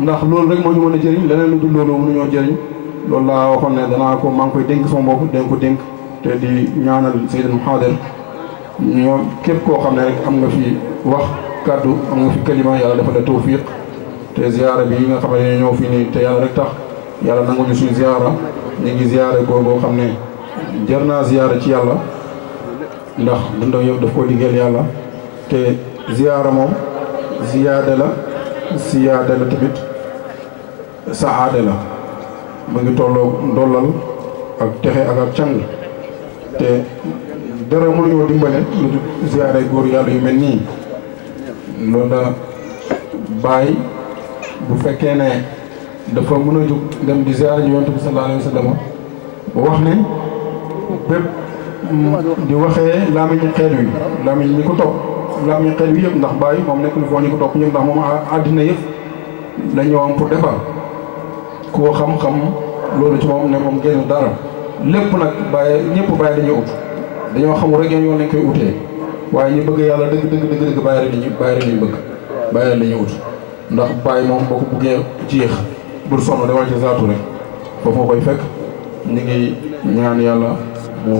ndax loolu rek moo ñu mën a jëriñ leneen lu dul loolu mënuñoo jëriñ loolu laa waxoon ne danaa ko maa ngi koy dénk sama bopp dénk ko dénk te di ñaanal Seydil Muhaadar ñoo képp koo xam ne rek am nga fi wax kàddu am nga fi kalima yàlla defal la tawfiq te ziyaara bi nga xam ne ñëw fii nii te yàlla rek tax yàlla nanguñu suñu ziyaara ñu ngi ziyaara boo xam ne jar naa ziyaara ci yàlla ndax dundam yëpp daf ko liggéeyal yàlla te ziyaara moom ziyaada la siyaada la tamit saada la mu ngi tolloo ndollal ak texe ak càng te dara mënuñoo dimbale lu dul ziyaara góor yàlla yu mel nii loolu la bàyyi bu fekkee ne dafa mën a jóg dem di ziyaara ji yonent bi sallallahu alayhi wa sallam wax ne bépp di waxee laamiñu xeet wi laamiñ ñi ko topp laamiñu xeet wi yëpp ndax bàyyi moom nekk lu foo ñi ko topp ñëpp ndax moom àddina yëpp la ñëwoon pour defar koo xam-xam loolu ci moom ne moom génn dara lépp nag bàyyi ñëpp bàyyi dañuy ut dañoo xamul rek yoon lañ koy utee waaye ñu bëgg yàlla dëgg bàyyi rek lañu bëgg bàyyi rek la ñu ut ndax bàyyi moom boo ko buggee jeex bul sonn demal ci zaatu rek foofu nga koy fekk ñu ngi ñaan yàlla mu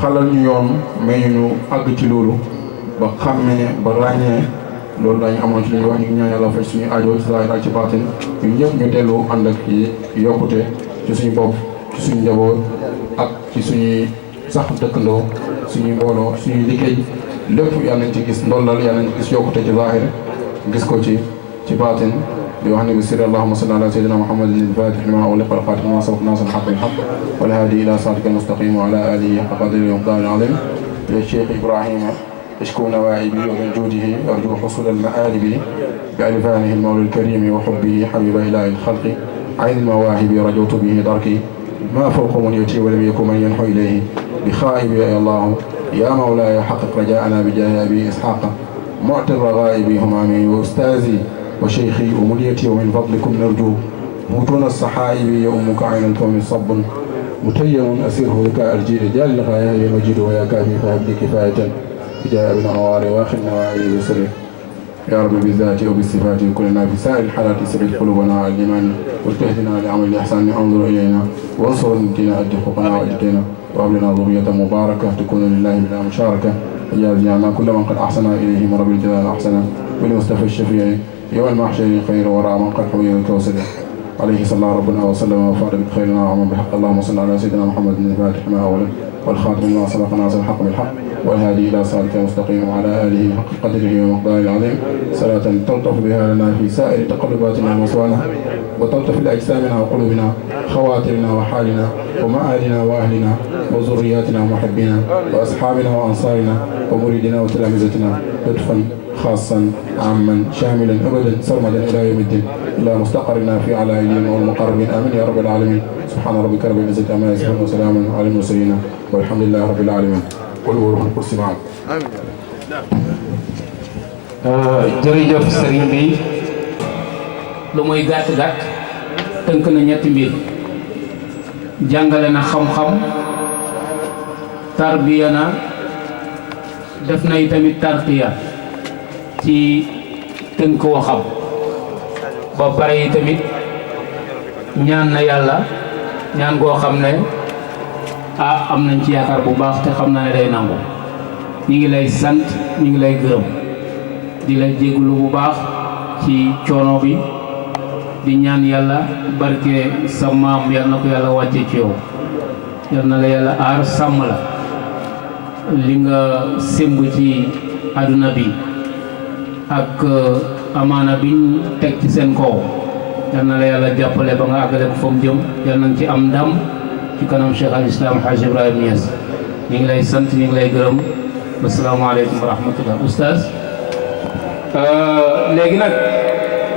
xalal ñu yoon mais ñu àgg ci loolu ba xàmmee ba ràññee loolu dañu amoon ci li ñu wax ñu ngi ñaan yàlla faj suñu aajo ci zaahir ak ci baatin ñun ñëpp ñu dellu ànd ak yi yokkute ci suñu bopp ci suñu njaboot ak ci suñuy sax dëkkandoo suñuy mbooloo suñuy liggéey lépp yal nañ ci gis ndollal yal nañ ci gis yokkute ci zaahir gis ko ci baatin di wax ne bi sirri allahumma salli ala sayyidina muhammadin al-fatih lima ughliqa al-khatim lima sabaqa nasir al-haqq bil-haqq wal hadi ila siratika al-mustaqim wa ala alihi haqqa qadrihi wa miqdarihi al-azim ya Cheikh Ibrahima اشكو نوائبي ومن جوده أرجو حصول المآلب بألفانه المولى الكريم وحبه حبيب إله الخلق عين المواهب رجوت به دركي ما فوق منيتي ولم يكن من ينحو إليه بخائب يا الله يا مولاي حقق رجاءنا بجاه أبي إسحاق معطي الرغائب همامي وأستاذي وشيخي ومنيتي ومن فضلكم نرجو موتون الصحائب يا أمك عين الكون صب متيم أسيره لك أرجي رجال الغاية مجيد ويا كافي فهبلي كفاية جاء بالأنوار واخر نوائي بسره يا رب بالذات وبالصفات كلنا في سائر الحالات سبيل قلوبنا على الإيمان واجتهدنا لعمل الإحسان انظر إلينا وانصر دينا أد حقوقنا وأجدنا وهب لنا ذرية مباركة تكون لله بلا مشاركة وجازينا كل من قد أحسن إليه من رب الجلال أحسنا بالمصطفى الشفيع يوم المحشر خير وراء من قد حوي الكوثر عليه صلى الله ربنا وسلم وفاد بخيرنا وعمل بحق اللهم صل على سيدنا محمد الفاتح ما أولا والخاتم ما سبق ناصر الحق بالحق والهادي إلى صراطك المستقيم وعلى آله حق قدره ومقداره العظيم صلاة تلطف بها لنا في سائر تقلباتنا ومصوانا وتلطف لأجسامنا وقلوبنا خواترنا وحالنا ومآلنا وأهلنا وذرياتنا ومحبينا وأصحابنا وأنصارنا ومريدنا وتلامذتنا لطفا خاصا عاما شاملا أبدا سرمدا إلى يوم الدين إلى مستقرنا في علائين والمقربين آمين يا رب العالمين سبحان ربك رب العزة عما يصفون وسلام على المرسلين والحمد لله رب العالمين قل وروح القدس معك jërëjëf sëriñ bi lu muy gàtt-gàtt tënk na ñetti mbir jàngale na xam-xam tarbiya na def na tamit tarqiya ci tënk waxam ba pare yi tamit ñaan na yàlla ñaan goo xam ne am nañ ci yaakaar bu baax te xam naa ne day nangu ñi ngi lay sant ñi ngi lay gërëm di la jéglu bu baax ci coono bi di ñaan yàlla barke sa maam yal na ko yàlla wàcce ci yow yal na la yàlla aar sàmm la li nga sémb ci àdduna bi ak amaana biñ teg ci seen kaw yal na la yàlla jàppale ba nga àggale ko fa mu jëm yal na nga ci am ndam ci kanam Cheikh al Islam Hadj Ibrahima Niass ñu ngi lay sant ñu ngi lay gërëm asalaamaaleykum wa rahmatullah oustaz léegi nag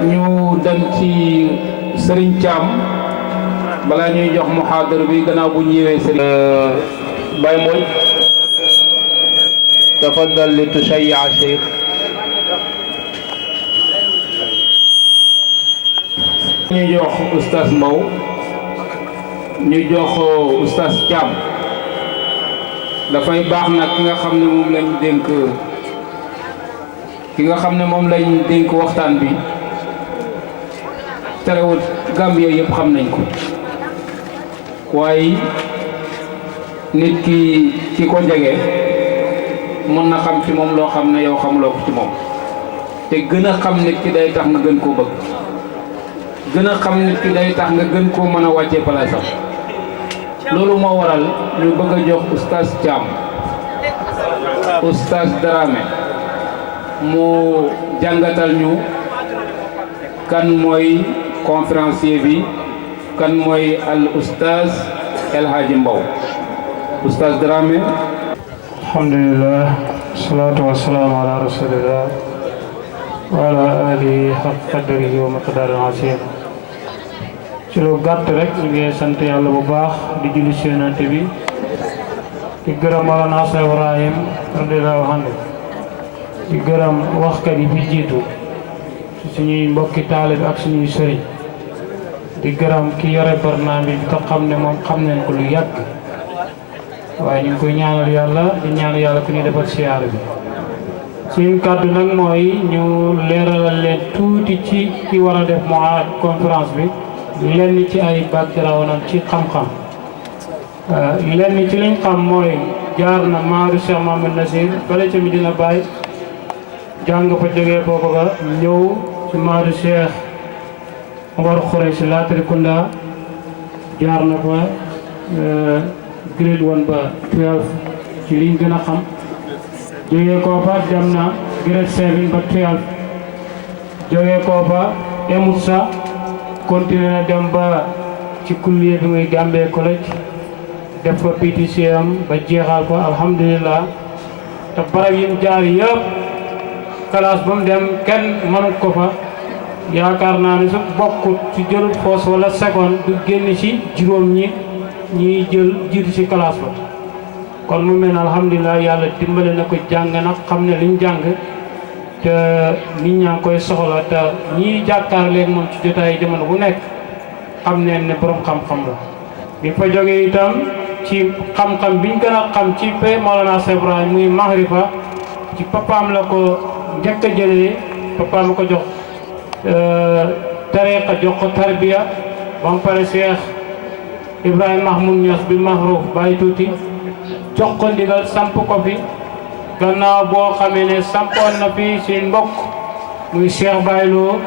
ñu dem ci Serigne Thiam balaa ñuy jox muhaadar bi gannaaw bu ñu ñëwee Serigne Baye Mbodj tafaddal li tushayya Cheikh ñu jox oustaz Mbow ñu jox oustaz Thiam dafay baax nag ki nga xam ne moom lañ dénk waxtaan bi terewul Gambie yëpp xam nañ ko waaye nit ki ko jege mën na xam ci moom loo xam ne yow xamuloo ko ci moom te gën a xam nit ki day tax nga gën koo bëgg gën a xam nit ki day tax nga gën koo mën a wàccee palaasam loolu moo waral ñu bëgg a jox oustaz Thiam oustaz Dramé mu jàngatal ñu kan mooy conférencier bi kan mooy al oustaz El Hadji Mbow oustaz Dramé. alhamdulillah salaatu wasalaamu ala rasulillah wa ala alihi haq qadrihi wa miqdaaril asiim ci lu gàtt rek ñu ngi sant yàlla bu baax di julli ci Yonent bi di gërëm Mawlana Cheikh Ibrahim radiyallahu anhu di gërëm waxkat yi fi jiitu ci suñuy mbokki taalib ak suñuy sëriñ di gërëm ki yore barnaamij bi te xam ne moom xam nañ ko lu yàgg waaye ñu ngi koy ñaanal yàlla di ñaan yàlla ku ñuy defal siyaar bi suñu kàddu nag mooy ñu leeralal leen tuuti ci ki war a def conférence bi lenn ci ay background ci xam-xam lenn ci liñ xam mooy jaar na maaru Cheikh Mohamed Nasir bale ca Medina Baye jàng fa jógee foofu ba ñëw ci maaru Cheikh Omar Khoureychi Latrikunda jaar na fa grade 1 ba 12 ci liñ gën a xam jógee koo fa dem na grade 7 ba 12 jógee koo fa emut sa continué na dem ba ci kulliye bi muy Gambie College def fa PTCM ba jeexal ko alhamdulillah te barab yi mu jaar yëpp classe ba mu dem kenn mënut ko fa yaakaar naa ne su bokkut ci jëlut foos wala seconde du génn ci juróom ñiy jël jiitu ci classe ba kon mu mel ne alhamdulilah yàlla dimbale na ko jàng nag xam ne liñ jàng te nit ñaa ngi koy soxla te ñii jàkkaarleeg moom ci jotaay jamono bu nekk xam neen ne borom xam-xam la bi fa jógee itam ci xam-xam biñ gën a xam ci pe Mawlana Cheikh Ibrahim muy mahrifa ci papaam la ko njëkk a jëlee papaam la ko jox tariqa jox ko tarbiya ba mu pare Cheikh Ibrahima Mahmoud Niass bi Mahruf bàyyi tuuti jox ko ndigal samp ko fi gannaaw boo xamee ne sampoon na fi seen mbokk muy Cheikh Bayloo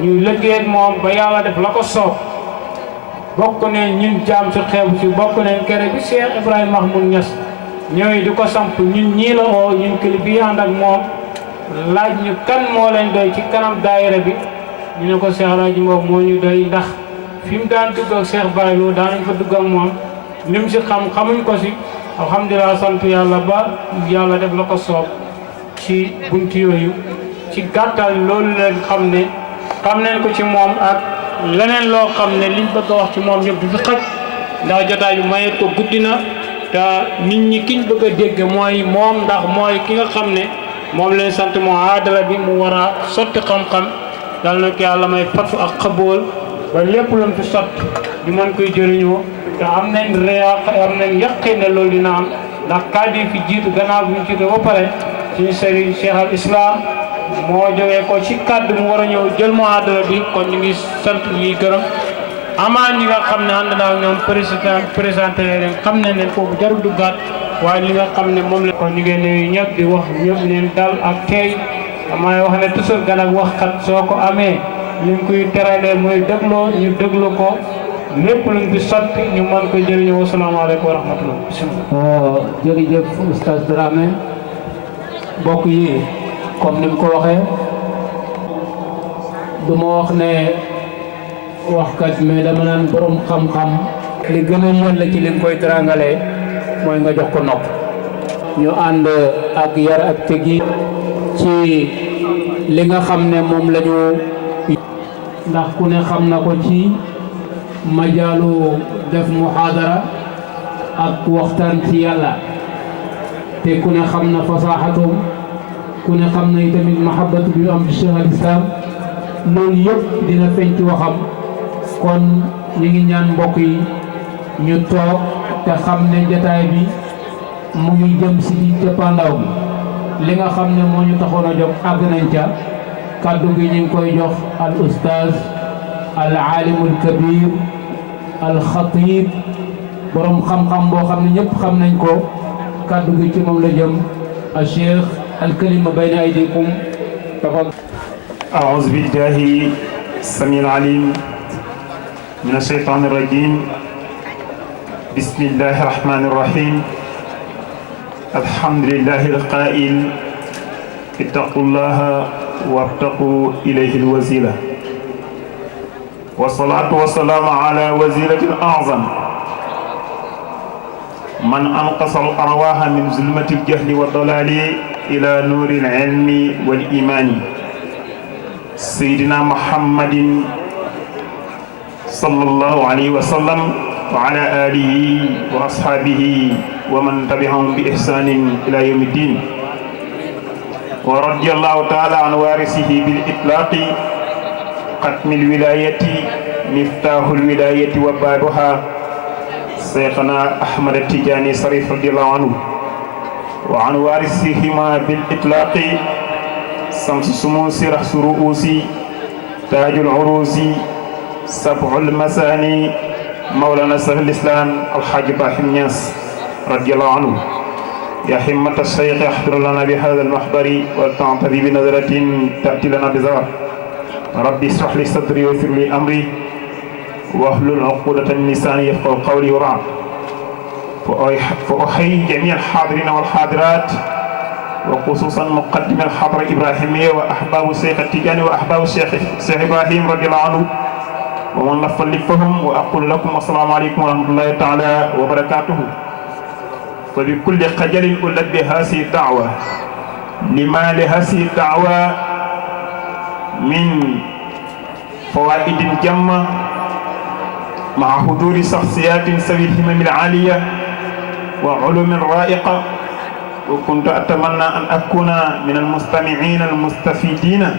ñuy liggéey ak moom ba yàlla def la ko soob bokk ne ñun jaam si xeebu si bokk ne kere bi Cheikh Ibrahima Mahmoud Niass ñëwee di ko samp ñun ñii la oo ñun kili bi ànd ak moom laaj ñu kan moo leen doy ci kanam daayira bi ñu ne ko Cheikh Alaaji Mbow moo ñu doy ndax fi mu daan dugg ak Cheikh Bayloo daanañ fa dugg ak moom lim si xamuñ ko si alhamdulilah sant yàlla ba yàlla def la ko soob ci bunt yooyu ci gàttal loolu leen xam neen ko ci moom ak leneen loo xam ne liñ bëgg a wax ci moom yëpp du fi xaj ndax jotaay bi mayet ko guddi na te nit ñi kiñ bëgg a dégg mooy moom ndax mooy ki nga xam ne moom leen sant moo aadala bi mu war a sotti xam-xam dal na ko yàlla may fatu ak xabool ba lépp lu fi sotti di mën koy jëriñoo te am nañ yaqin ne loolu dina am ndax kàddu yi fi jiitu gannaaw bi ñu jiitu ba pare suñu sëriñ Cheikh al Islam moo jógee ko ci kàddu mu war a ñëw jël muhaadara bi kon ñu ngi sant ñuy gërëm amaan ñi nga xam ne ànd naa ñoom présenté leen xam ne leen foofu jarul duggaat waaye li nga xam ne moom la kon ñu ngi nuyu ñëpp di wax ñëpp neen dal ak tey damay wax ne toujours gan ak waxkat soo ko amee ñu ngi koy teralee muy dégloo ñu déglu ko lépp luñ fi sotti ñu mën ko jëriñoo wasalaamaaleykum wa rahmatullah bismillah. jërëjëf oustaz Dramé mbokk yi comme ni mu ko waxee du ma wax ne waxkat mais dama naan borom xam-xam li gën a mën la ci li nga koy tërangalee mooy nga jox ko nopp ñu ànd ak yar ak tegi ci li nga xam ne moom la ñu ndax ku ne xam na ko ci majaalu def muhaadara ak waxtaan ci yàlla te ku ne xam na fasaaxatum ku ne xam na itamit mahabbatu bi am ci Cheikh al Islam loolu yëpp dina feeñ ci waxam kon ñu ngi ñaan mbokk yi ñu toog te xam ne jataay bi mu ngi jëm si cappaandaw bi li nga xam ne moo ñu taxoon a jóg àgg nañ ca kàddu gi ñu ngi koy jox al ustaaz al aalimul kabir al xatib borom xam-xam boo xam ne ñëpp xam nañ ko kàddu gi ci moom la jëm al cheikh al kalima bayna aydikum tafadal. أعوذ بالله السميع العليم من الشيطان الرجيم بسم الله الرحمن الرحيم الحمد لله القائل اتقوا الله وابتقوا إليه الوسيلة والصلاة والسلام على وزيرة الأعظم من أنقص الأرواح من ظلمة الجهل والضلال إلى نور العلم والإيمان سيدنا محمد صلى الله عليه وسلم وعلى آله وأصحابه ومن تبعهم بإحسان إلى يوم الدين ورضي الله تعالى عن وارثه بالإطلاق ختم الولاية مفتاح الولاية وبابها شيخنا أحمد التجاني شريف رضي الله عنه وعن وارثهما بالإطلاق شمس الشموس رأس رؤوسي تاج العروس سبع المثاني مولانا شيخ الإسلام الحاج إبراهيم نياس رضي الله عنه يا حمة الشيخ احضر لنا بهذا المحضر ولتعتدي بنظرة تأتي لنا بزار ربي اشرح لي صدري ويسر لي أمري واحلل عقدة من لساني يفقهوا قولي ورعب فأحيي جميع الحاضرين والحاضرات وخصوصا مقدم الحضرة الإبراهيمية وأحباب الشيخ التجاني وأحباب الشيخ إبراهيم رضي الله عنه ومن لف لفهم وأقول لكم السلام عليكم ورحمة الله تعالى وبركاته. فبكل خجل أولد بهذه الدعوة لما لهذه الدعوة من فوائد جمة مع حضور شخصيات ذوي الهمم العالية وعلوم رائقة وكنت أتمنى أن أكون من المستمعين المستفيدين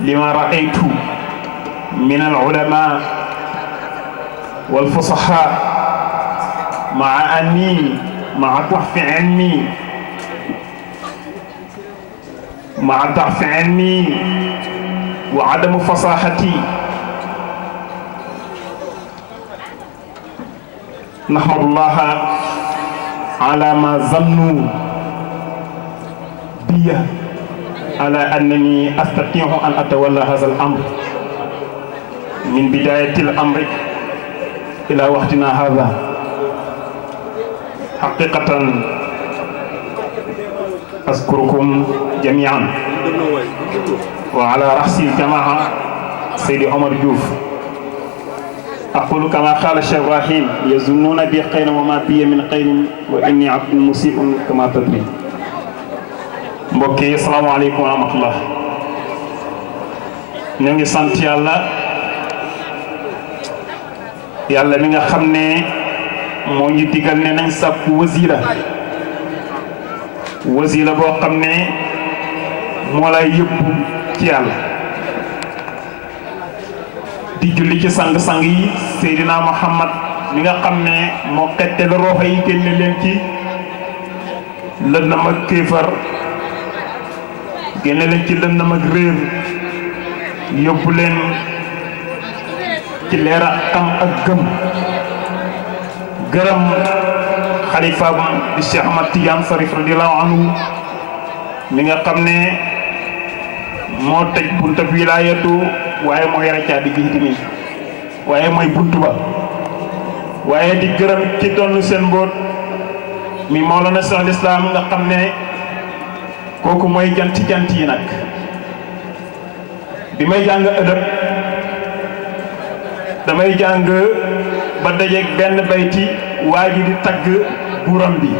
لما رأيت من العلماء والفصحاء مع أني مع ضعف علمي وعدم فصاحتي نحمد الله على ما ظنوا بي على أنني أستطيع أن أتولى هذا الأمر من بداية الأمر إلى وقتنا هذا. حقيقة أذكركم جميعا وعلى رأس الجماعة سيدي عمر جوف أقول كما قال الشيخ إبراهيم يظنون بي خيرا وما بي من خير وإني عبد مسيء كما تدري. mbokk yi asalaamaaleykum wa rahmatullah. ñu ngi sant yàlla mi nga xam ne moo ñu digal ne nañ sàkku wasila boo xam ne moo lay yóbbu ci yàlla di julli ci sang-sang yi Seydina Muhammad mi nga xam ne moo xetteel roxo yi génne leen ci lëndam ak kéefar génne leen ci lëndam ak réer yóbbu leen ci leer ak xam ak gëm gërëm xalifaam di Cheikh Ahmad Tidiane Sarif radiyallahu anhu mi nga xam ne moo tëj buntab wilaayatu waaye moo yore caabi gi tamit waaye mooy buntu ba waaye di gërëm ci doon seen mboot mi Mawlana Cheikh al-Islam nga xam ne kooku mooy jant yi nag bi may jàng ëdëb damay jàng ba dajeeg benn bayti waa ji di tagg buuram bi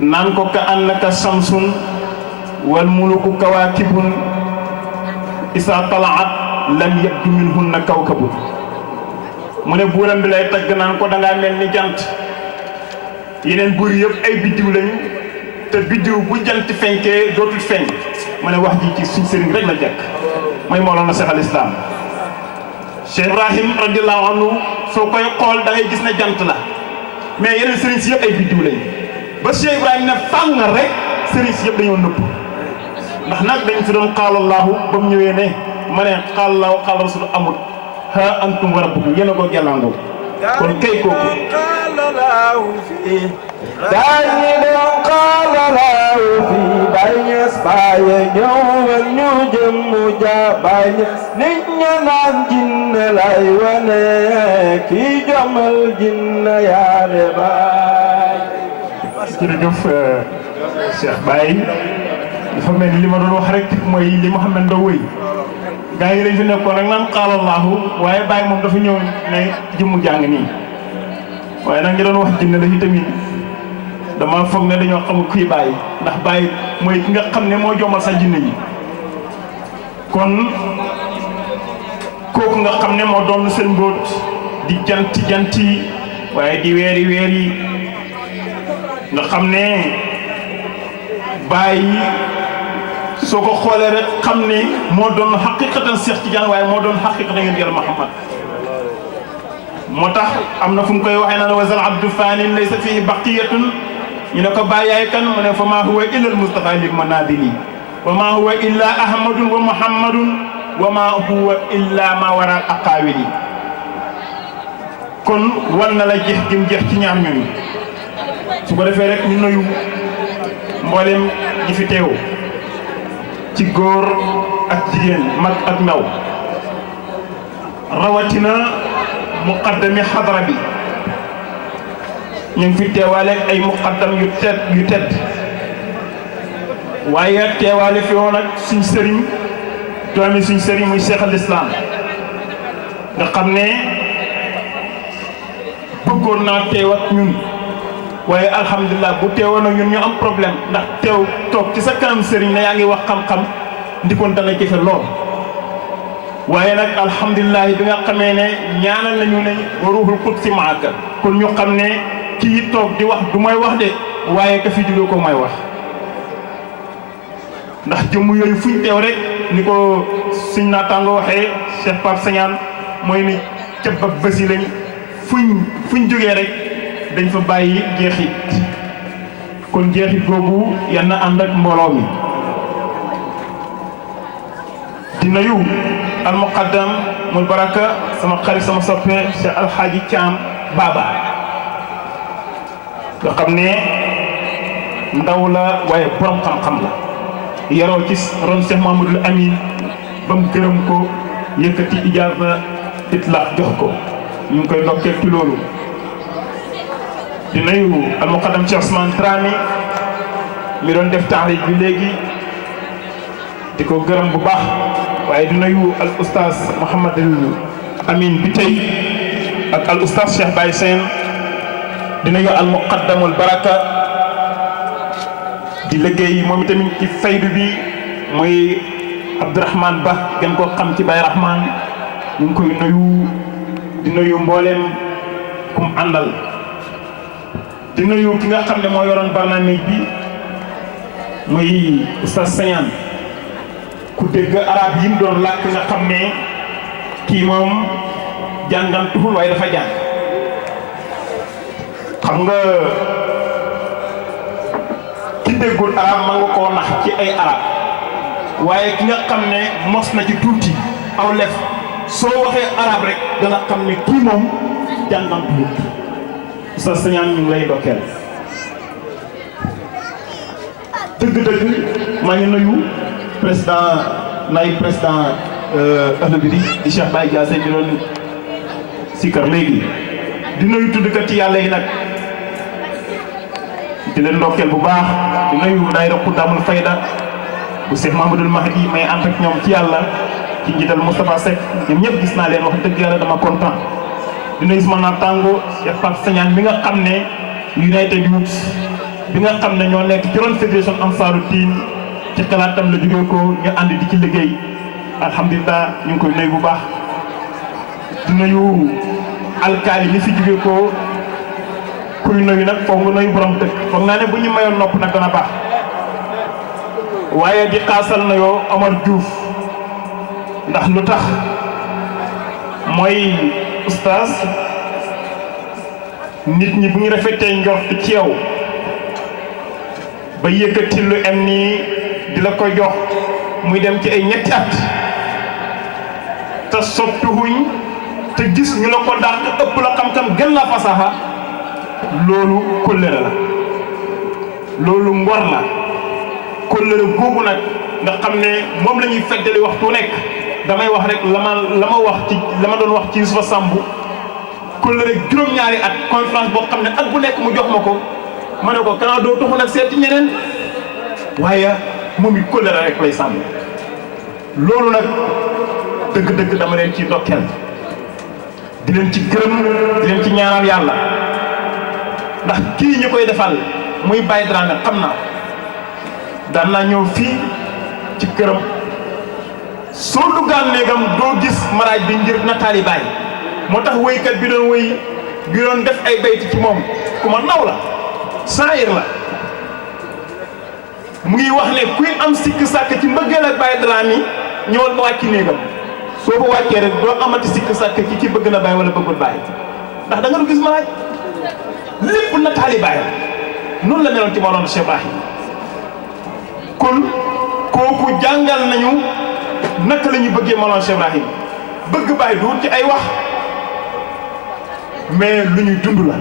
naan ko ka annaka samsun wal muluku kawaakibun isa talaat lam yabdu minhunna kawkabun mu ne buuram bi lay tagg naan ko dangaa mel ni jant yeneen buur yëpp ay biddiw lañu te biddiw bu jant fenkee dootul feeñ mu ne wax ji ci suñ sëriñ rek la jekk mooy Mawlana Cheikh al Islam Cheikh Ibrahim radiyallahu anhu soo koy xool da ngay gis ne jant la mais yeneen sëriñ si yëpp ay biddiw lañu ba Cheikh Ibrahim ne fàng rek sëriñ si yëpp dañoo nëpp ndax nag dañ fi doon qaalallahu ba mu ñëwee ne ma ne xaal la xaal rasul amul ha antum wa rabbukum yéen a ko jàllango kon kay kooku dañu doon xaalalaaw fii Baye Niass Baye ñëwal ñu jëm mu ja Baye Niass nit ña naan jinne lay wane kii jomal jinne yaare Baye. jërëjëf Cheikh Baye dafa mel ni li ma doon wax rek mooy li Mouhamed Ndao wëy gaa yi lañ fi nekkoon rek naan xaalalaahu waaye Baye moom dafa ñëw ne jëmmu jàng nii waaye nag ñu doon wax jinne la fi tamit dama foog ne dañoo xamul kuy Baye ndax Baye mooy ki nga xam ne moo jomal sa jinne yi kon kooku nga xam ne moo doon seen mbóot di janti waaye di weeri yi nga xam ne Baye soo ko xoolee rek xam ne moo doon xaqiqatan Cheikh Tidiane waaye moo doon xaqiqatan yonent Yàlla Muhammad moo tax am na fu mu koy waxee naan wasal abdu fanin laysa fihi baqiyatun ñu ne ko Baye yaay kan mu ne fa maa huwa illa al mustafa lil manabili wa maa huwa illa ahmadun wa muhammadun wa maa huwa illa ma wara al aqawili kon war na la jeex gim jeex ci ñaar ñooñu su ko defee rek ñu nuyu mboolem ñi fi teew ci góor ak jigéen mag ak ndaw rawatina muqaddami xadra bi ñu ngi fi teewaale ay muqaddam yu tedd waaye teewaale fi woon ak suñ sëriñ doomi suñ sëriñ muy Cheikh al Islam nga xam ne bëggoon naa teew ak ñun waaye alhamdulilah bu teewoon ak ñun ñu am problème ndax teew toog ci sa kanam sëriñ ne yaa ngi wax xam-xam ndikoon dana jëfe lool waaye nag alhamdulilah bi nga xamee ne ñaanal nañu ne wa ruuhul qudsi maaka kon ñu xam ne kii toog di wax du may wax de waaye ka fi jóge ko may wax ndax jëmm yooyu fuñ teew rek ni ko suñ naataango waxee Cheikh Pape Sagnane mooy ni cëb ak bësi lañ fuñ jógee rek dañ fa bàyyi jeexit kon jeexit boobu yal na ànd ak mbooloo mi di nuyu al muqaddam mul baraka sama xarit sama soppe Cheikh Alxaaji Caam Baba nga xam ne ndaw la waaye borom xam-xam la yaroo ci ron Cheikh Mamadou Amin ba mu gërëm ko yëkkati ijaaza itlaax jox ko ñu ngi koy ndokkeel ci loolu di nuyu al muqaddam Cheikh Ousmane Dramé mi doon def taarij bi léegi di ko gërëm bu baax waaye di nuyu al oustaz Mouhamadul Amin bi tey ak al oustaz Cheikh Baye Sène di nuyu al muqaddamul baraka di liggéey moom itamit ci faydu bi mooy Abdourahmane Ba gën koo xam ci Baye Rahman ñu ngi koy nuyu di nuyu mbooleem kum àndal di nuyu ki nga xam ne moo yoroon barnaamij bi muy oustaz Sagnane ku dégg arab yi mu doon làkk nga xam ne kii moom jàngantuhul waaye dafa jàng xam nga ki déggul arab ma nga koo nax ci ay arab waaye ki nga xam ne mos na ci tuuti aw lef soo waxee arab rek dana xam ne kii moom jàngantuhul sa Sagnane ñu ngi lay dokkeel dëgg-dëgg maa ngi nuyu président ahlu bi di Cheikh Baye Diassé di doon sikkar léegi di nuyu tuddkat ci yàlla yi nag di leen ndokkeel bu baax di nuyu daayira Xudaamul Fayda bu Cheikh Mahamadul Mahdi may ànd ak ñoom ci yàlla ci njiital Moustapha Seck ñoom ñëpp gis naa leen wax dëgg yàlla dama kontaan di nuyu sama naataango Cheikh Pape Sagnane bi nga xam ne United Youth bi nga xam ne ñoo nekk ci ron fédération Ansaaru Diin ci xalaatam la jógee ko ñu ànd di ci liggéey alhamdulilah ñu ngi koy nuyu bu baax di nuyu alkaali mi fi jógee ko kuy nuyu nag foog nga nuyu borom dëkk foog naa ne bu ñu mayoon nopp nag dana baax waaye di xaasal na yoo Omar Diouf ndax lu tax mooy oustaz nit ñi bu ñu rafetee njort ci yow ba yëkkati lu am nii di la ko jox muy dem ci ay ñetti at te soppiwuñ te gis ñu la ko dàq ëpp la xam-xam gën la fasaxa loolu kóllëre la loolu ngor la kóllëre googu nag nga xam ne moom la ñuy feddali waxtu nekk damay wax rek la ma doon wax ci Yusufa Samb kóllëre juróom-ñaari at conférence boo xam ne at bu nekk mu jox ma ko ma ne ko kanaa doo toxu nag seeti ñeneen waaye moom it kóllëre rek lay sàmm loolu nag dëgg-dëgg dama leen ci ndokkeel di leen ci gërëm di leen ci ñaanal yàlla ndax kii ñu koy defal muy Baye Dramé xam naa daan naa ñëw fii ci këram soo duggaan néegam doo gis maraaj bi ngir nataali Baye moo tax woykat bi doon woy bi doon def ay bayti ci moom ku ma naw la saayir la mu ngi wax ne kuy am sikk sàkk ci mbëggeel ak Baye Dramé ñëwal nga wàcc néegam soo ko wàccee rek doo amati sikk sàkk ci ki bëgg na Baye wala bëggul Baye ndax da nga du gis maraaj lépp nataali Baye noonu la meloon ci Mawlana Cheikh Ibrahim kon kooku jàngal nañu naka la ñu bëggee Mawlana Cheikh Ibrahim bëgg Baye du ci ay wax mais lu ñuy dund la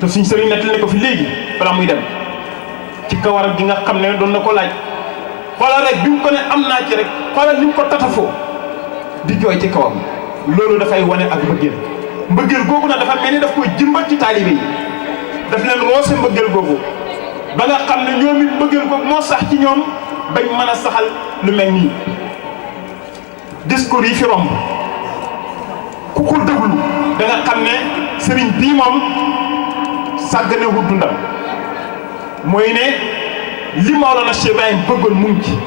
te suñ sëriñ nettali ne ko fi léegi balaa muy dem ci kawar gi nga xam ne doon na ko laaj xoolal rek bi mu ko ne am naa ci rek xoolal ni mu ko tatafoo di jooy ci kawam loolu dafay wane ak mbëggeel googu nag dafa mel ni daf koy jëmbat ci taalibe yi daf leen roose mbëggeel googu ba nga xam ne ñoom it mbëggeel googu moo sax ci ñoom bañ mën a saxal lu mel nii discours yi fi romb ku ko déglu da nga xam ne sëriñ bii moom sàgganewul dundam mooy ne li Mawlana Cheikh Ibrahim bëggoon mu ngi ci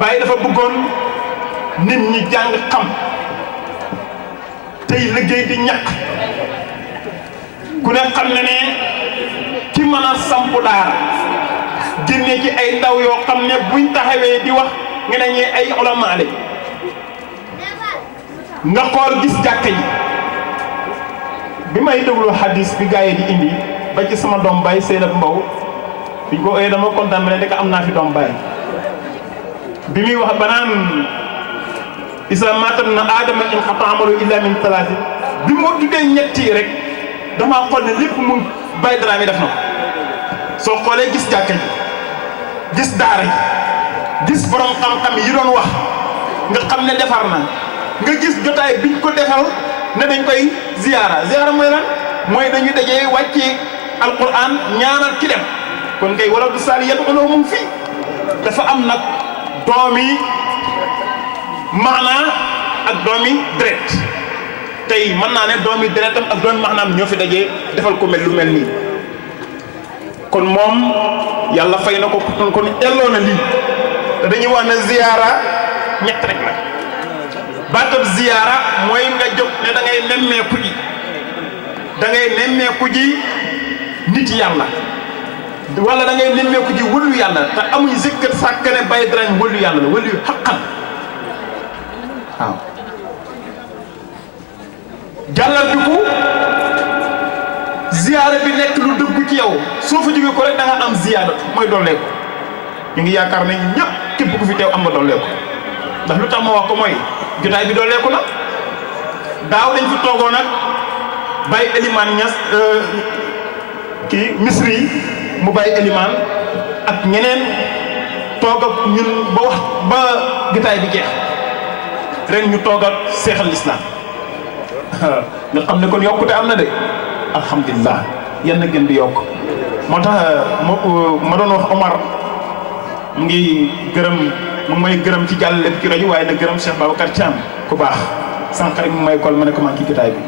Baye dafa bëggoon nit ñi jàng xam tey liggéey di ñàkk ku ne xam ne ne ki mën a samp daara génne ci ay ndaw yoo xam ne buñ taxawee di wax nga ne ñee ay ulama lañ nga xool gis jàkka yi bi may déglu hadis bi gars yi di indi ba ci sama doom Baye Seynab Mbow biñ ko ooyee dama kontaan ne am naa fi doom Baye bi muy wax ba naan isa matam na aadama in xata amalu illa min talaatin bi moo tuddee ñetti rek damaa xool ne lépp mu Baye Dramé def na ko soo xoolee gis jàkka ji gis daara ji gis borom xam-xam yi doon wax nga xam ne defar na nga gis jotaay biñ ko defal ne dañ koy ziyaara mooy lan mooy dañuy dajee wàccee alquran ñaanal ki dem kon kay wala du saali yadu oloo moom fii dafa am nag doomi maanaa ak doomi deret tey mën naa ne doomi deretam ak doomi maanaam ñoo fi dajee defal ko mel lu mel nii kon moom yàlla fay na ko kon elloo na lii te dañuy wax ne ziyaara ñett rek la baatab ziyaara mooy nga jóg ne da ngay nemmeeku ji da ngay nemmeeku ji nit yàlla wala da ngay nemmeeku ji wëllu yàlla te amuñ zikkat sàkk ne Baye Dramé wëllu yàlla la wëllu xaqan waaw jàllal bi ko ziyaara bi nekk lu dëggu ci yow soo fa jógee ko rek da nga am ziyaada mooy dolleeku ñu ngi yaakaar ne ñëpp képp ku fi teew am nga dolleeku ndax lu tax ma wax ko mooy jotaay bi dolleeku na daaw dañ fi toogoo nag Baye Elimane Niass kii misri yi mu Baye Elimane ak ñeneen toog ak ñun ba wax ba jotaay bi jeex ren ñu toog ak seexal islam nga xam ne kon yokkute am na de alhamdulilah yenn gën di yokk moo tax ma doon wax Omar mu ngi gërëm mu may gërëm ci jàllale ci rajo waaye na gërëm Cheikh Babacar Thiam ku baax sànq rek mu may kol ma ne ko maa ngi ci jotaay bi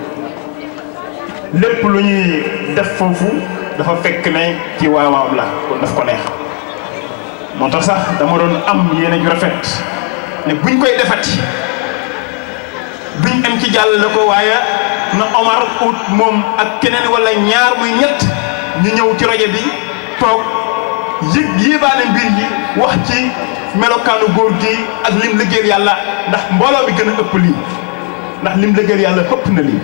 lépp lu ñuy def foofu dafa fekk ne ci waawaam la kon daf ko neex moo tax sax dama doon am yéene ju rafet ne buñ koy defati duñ am ci jàllale ko waaye na Omar ut moom ak keneen wala ñaar muy ñett ñu ñëw ci rajo bi toog yéebaane mbir yi wax ci melokaanu góor gi ak lim liggéeyal yàlla ndax mbooloo bi gën a ëpp lii ndax lim liggéeyal yàlla ëpp na lii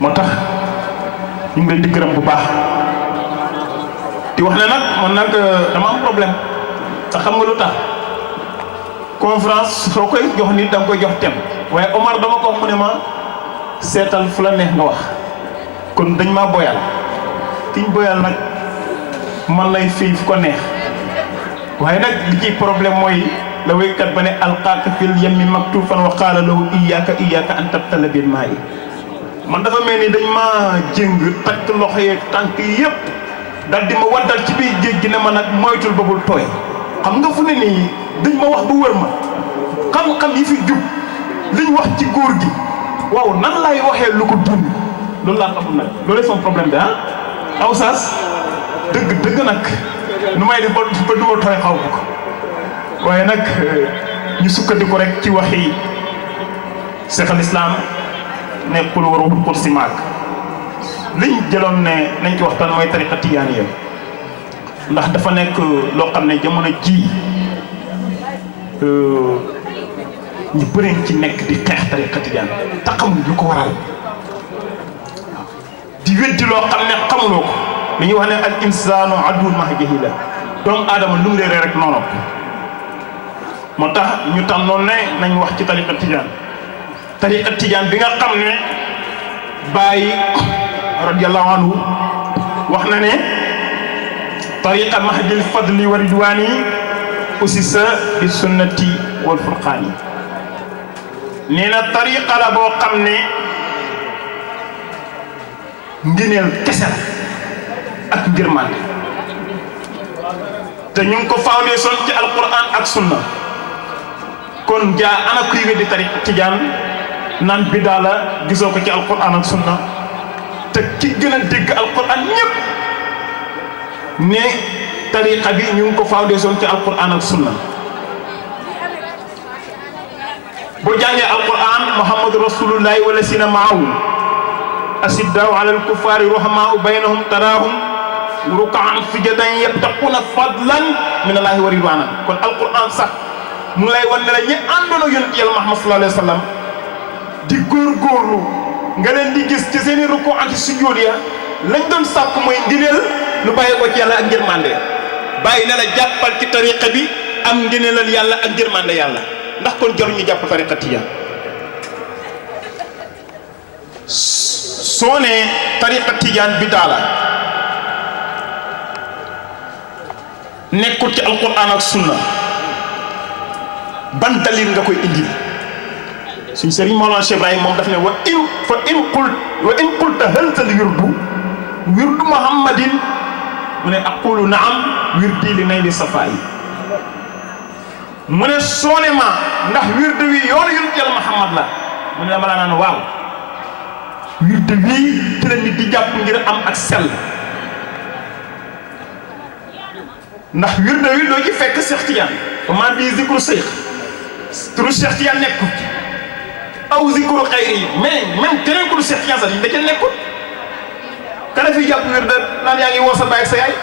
moo tax ñu ngi leen di gërëm bu baax di wax ne nag man nag dama am problème te xam nga lu tax conférence soo koy jox nit da nga koy jox thème waaye Omar dama ko wax mu ne ma seetal fu la neex nga wax kon dañ maa boyal kiñ boyal nag man lay fii fu ko neex waaye nag li ciy problème mooy la wéykat ba ne alqaaka fil yammi maktufan wa qaala lahu iyyaka an tabtala bil maa'i man dafa mel ni dañ maa jëng takk loxo yeeg tànk yëpp dal di ma waddal ci biir géej gi ne ma nag moytul ba bul tooy xam nga fu ne nii dañ ma wax bu wër ma xam-xam yi fi jub liñ wax ci góor gi waaw nan lay waxee lu ko dund loolu laa xamul nag loolu son problème bi aw saas dëgg nag nu may def ba du ma tooy xaw ko waaye nag ñu sukkandiku rek ci waxi Cheikh al Islam nekkul waruwul pour si maag liñ jëloon ne nañ ci waxtaan mooy tariqa tijaaniya ndax dafa nekk loo xam ne jamono ji ñu bëri ci nekk di xeex tariqa tijaan te xamul lu ko waral di weddi loo xam ne xamuloo ko li ñuy wax ne al insaanu aduwwun ma'a jahila doomu aadama lu mu réeree rek noonu moo tax ñu tànnoon ne nañ wax ci tariqa tijaan bi nga xam ne Baay radiyallahu anhu wax na ne tariqa mahdil fadli wa ridwani usisa bi sunnati wal furqaani nee na tariqa la boo xam ne ngëneel kese la ak ngërmande te ñu ngi ko foundation ci alquran ak sunna kon jaa ana kuy weddi tariqa tijaan naan bidaa la gisoo ko ci alquran ak sunna te ki gën a dégg alquran ñëpp ne tariqa bi ñu ngi ko foundation ci alquran ak sunna boo jàngee alquran muhammadu rasulullahi wala sina maahu asiddaau ala alkuffari ruhamaau baynahum taraahum rukaan sujadan yabtaquuna fadlan min allahi wa ridwanan kon alquran sax mu ngi lay wan ne la ñi àndoon ak yonent yàlla Muhammad sallallahu alayhi wa sallam di góorgóorlu nga leen di gis ci seen i ruku anti sujjóot ya lañ doon sàkk mooy ngëneel lu bàyyi ko ci yàlla ak ngërmande bàyyi na la jàppal ci tariqa bi am ngëneelal yàlla ak ngërmande yàlla ndax kon jarul ñu jàpp tariqa tijaan soo ne tariqa tijaan bi daala nekkul ci alquran ak sunna ban dalil nga koy indil suñ sëriñ Mawlana Cheikh Ibrahim moom daf ne wa in qulta haltal wirdu muhammadin mu ne aqulu naam wirdi li nay li safaayi mu ne soone ma ndax wirdu wi yoonu yonent Yàlla Muhammad la mu ne dama la naan waaw wirdu wi ci la nit di jàpp ngir am ak sell ndax wirdu wi doo ci fekk Cheikh Tidiane comment bii zikru Cheikh turu Cheikh Tidiane nekkut aw zikru xayri mais même keneen ku du Cheikh Tidiane sax da ca nekkut kana fi jàpp wirdu naan yaa ngi woo sa baay ak sa yaay